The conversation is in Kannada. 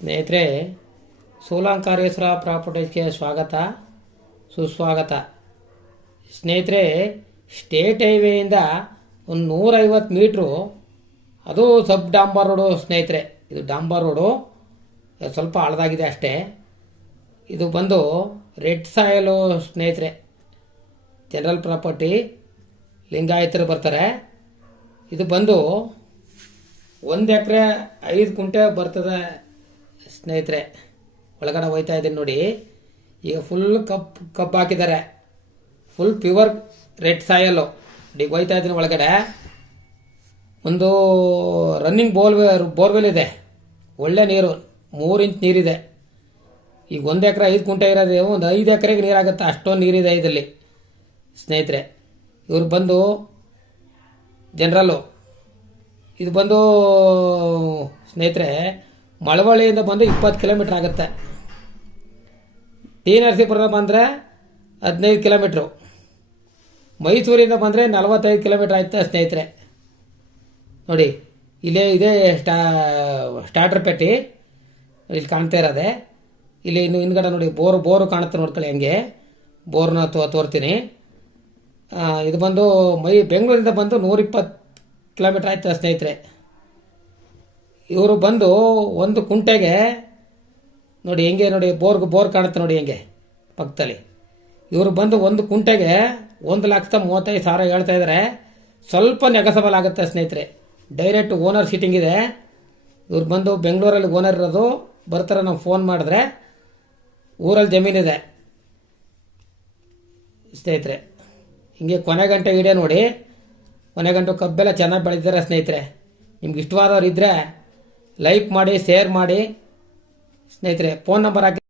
ಸ್ನೇಹಿತರೆ, ಸೋಲಾಂಕಾರೇಶ್ವರ ಪ್ರಾಪರ್ಟೀಸ್ಗೆ ಸ್ವಾಗತ, ಸುಸ್ವಾಗತ. ಸ್ನೇಹಿತರೆ, ಸ್ಟೇಟ್ ಹೈವೇಯಿಂದ ಒಂದು ನೂರೈವತ್ತು ಮೀಟ್ರು, ಅದು ಸಬ್ ಡಾಂಬರ್ ರೋಡು ಸ್ನೇಹಿತರೆ. ಇದು ಡಾಂಬರ್ ರೋಡು, ಸ್ವಲ್ಪ ಹಳದಾಗಿದೆ ಅಷ್ಟೇ. ಇದು ಬಂದು ರೆಡ್ ಸಾಯಲು ಸ್ನೇಹಿತರೆ. ಜನರಲ್ ಪ್ರಾಪರ್ಟಿ, ಲಿಂಗಾಯತರು ಬರ್ತಾರೆ. ಇದು ಬಂದು ಒಂದು ಎಕರೆ ಐದು ಕುಂಟೆ ಬರ್ತದೆ ಸ್ನೇಹಿತರೆ, ಒಳಗಡೆ ಹೋಯ್ತಾ ಇದ್ದೀನಿ ನೋಡಿ. ಈಗ ಫುಲ್ ಕಪ್ ಕಪ್ ಹಾಕಿದ್ದಾರೆ. ಫುಲ್ ಪ್ಯೂರ್ ರೆಡ್ ಸಾಯಲ್ಲು ಈಗ ಹೋಯ್ತಾ ಇದ್ದೀನಿ ಒಳಗಡೆ. ಒಂದು ರನ್ನಿಂಗ್ ಬೋಲ್ ಬೋರ್ವೆಲ್ ಇದೆ. ಒಳ್ಳೆ ನೀರು, ಮೂರು ಇಂಚ್ ನೀರಿದೆ. ಈಗ ಒಂದು ಎಕರೆ ಐದು ಕುಂಟೆ ಇರೋದು, ಒಂದು ಐದು ಎಕರೆಗೆ ನೀರಾಗುತ್ತೆ? ಅಷ್ಟೊಂದು ನೀರಿದೆ ಇದರಲ್ಲಿ. ಸ್ನೇಹಿತರೆ, ಇವ್ರು ಬಂದು ಜನರಲ್ಲು ಇದು ಬಂದು ಸ್ನೇಹಿತರೆ ಮಳವಳ್ಳಿಯಿಂದ ಬಂದು ಇಪ್ಪತ್ತು ಕಿಲೋಮೀಟ್ರ್ ಆಗುತ್ತೆ. ಟಿ ನರಸೀಪುರ ಬಂದರೆ ಹದಿನೈದು ಕಿಲೋಮೀಟ್ರು. ಮೈಸೂರಿಂದ ಬಂದರೆ ನಲವತ್ತೈದು ಕಿಲೋಮೀಟ್ರ್ ಆಯ್ತು ಸ್ನೇಹಿತರೆ. ನೋಡಿ, ಇಲ್ಲೇ ಇದೇ ಸ್ಟಾ, ಸ್ಟಾರ್ಟರ್ ಪೆಟ್ಟಿ. ಇಲ್ಲಿ ಕಾಣ್ತಾ ಇರೋದೆ. ಇಲ್ಲಿ ಇನ್ನು ಹಿಂದ್ಗಡೆ ನೋಡಿ, ಬೋರು ಬೋರು ಕಾಣುತ್ತೆ ನೋಡ್ಕೊಳ್ಳಿ ಹಂಗೆ. ಬೋರ್ನ ತೋ, ತೋರ್ತೀನಿ. ಇದು ಬಂದು ಮೈ, ಬೆಂಗಳೂರಿಂದ ಬಂದು ನೂರಿಪ್ಪತ್ತು ಕಿಲೋಮೀಟ್ರ್ ಆಯ್ತು ಸ್ನೇಹಿತರೆ. ಇವರು ಬಂದು ಒಂದು ಕುಂಟೆಗೆ, ನೋಡಿ ಹೆಂಗೆ, ನೋಡಿ ಬೋರ್ಗೆ, ಬೋರ್ ಕಾಣುತ್ತೆ ನೋಡಿ ಹೆಂಗೆ, ಪಕ್ಕದಲ್ಲಿ. ಇವರು ಬಂದು ಒಂದು ಕುಂಟೆಗೆ ಒಂದು ಲಕ್ಷದ ಮೂವತ್ತೈದು ಸಾವಿರ ಹೇಳ್ತಾ ಇದ್ದಾರೆ ಸ್ವಲ್ಪ ನೆಗಸಬಲ್ ಆಗುತ್ತೆ ಸ್ನೇಹಿತರೆ. ಡೈರೆಕ್ಟ್ ಓನರ್ ಸೀಟಿಂಗ್ ಇದೆ. ಇವ್ರು ಬಂದು ಬೆಂಗಳೂರಲ್ಲಿ ಓನರ್ ಇರೋದು. ಬರ್ತಾರೆ ನಾವು ಫೋನ್ ಮಾಡಿದ್ರೆ. ಊರಲ್ಲಿ ಜಮೀನಿದೆ ಸ್ನೇಹಿತರೆ, ಹಿಂಗೆ ಕೊನೆ ಗಂಟೆ ವಿಡಿಯೋ ನೋಡಿ. ಕೊನೆ ಗಂಟೆ ಕಬ್ಬೆಲ್ಲ ಚೆನ್ನಾಗಿ ಬೆಳೆದಿದ್ದಾರೆ ಸ್ನೇಹಿತರೆ. ನಿಮ್ಗೆ ಇಷ್ಟವಾದವ್ರು ಇದ್ದರೆ ಲೈಕ್ ಮಾಡಿ ಶೇರ್ ಮಾಡಿ. ಸ್ನೇಹಿತರೆ ಫೋನ್ ನಂಬರ್ ಹಾಕಿ.